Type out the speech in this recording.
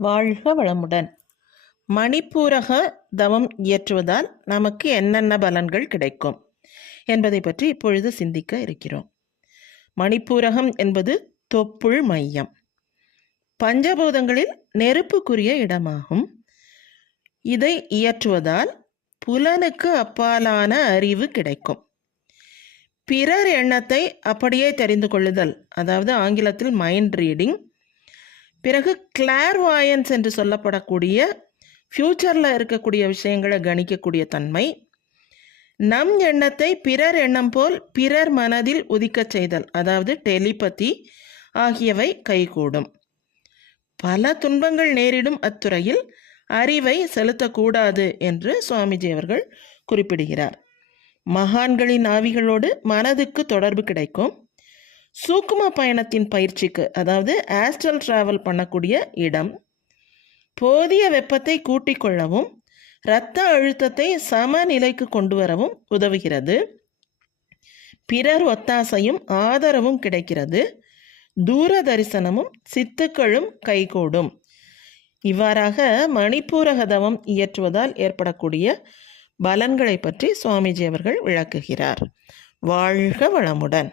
வாழ்க வளமுடன். மணிப்பூரக தவம் இயற்றுவதால் நமக்கு என்னென்ன பலன்கள் கிடைக்கும் என்பதை பற்றி இப்பொழுது சிந்திக்க இருக்கிறோம். மணிப்பூரகம் என்பது தொப்புள் மையம். பஞ்சபூதங்களில் நெருப்புக்குரிய இடமாகும். இதை இயற்றுவதால் புலனுக்கு அப்பாலான அறிவு கிடைக்கும். பிறர் எண்ணத்தை அப்படியே தெரிந்து கொள்ளுதல் அதாவது ஆங்கிலத்தில் மைண்ட் ரீடிங் பிறகு கிளார்வாயன்ஸ் என்று சொல்லப்படக்கூடிய ஃப்யூச்சரில் இருக்கக்கூடிய விஷயங்களை கணிக்கக்கூடிய தன்மை. நம் எண்ணத்தை பிறர் எண்ணம் போல் பிறர் மனதில் உதிக்கச் செய்தல் அதாவது டெலிபதி ஆகியவை கைகூடும். பல துன்பங்கள் நேரிடும் அத்துறையில் அறிவை செலுத்தக்கூடாது என்று சுவாமிஜி அவர்கள் குறிப்பிடுகிறார். மகான்களின் ஆவிகளோடு மனதுக்கு தொடர்பு கிடைக்கும். சூக்கும பயணத்தின் பயிற்சிக்கு அதாவது ஆஸ்ட்ரல் டிராவல் பண்ணக்கூடிய இடம் போதிய வெப்பத்தை கூட்டிக் கொள்ளவும் இரத்த அழுத்தத்தை சமநிலைக்கு கொண்டு வரவும் உதவுகிறது. பிறர் ஒத்தாசையும் ஆதரவும் கிடைக்கிறது. தூர தரிசனமும் சித்துக்களும் கைகூடும். இவ்வாறாக மணிப்பூரக தவம் இயற்றுவதால் ஏற்படக்கூடிய பலன்களை பற்றி சுவாமிஜி அவர்கள் விளக்குகிறார். வாழ்க வளமுடன்.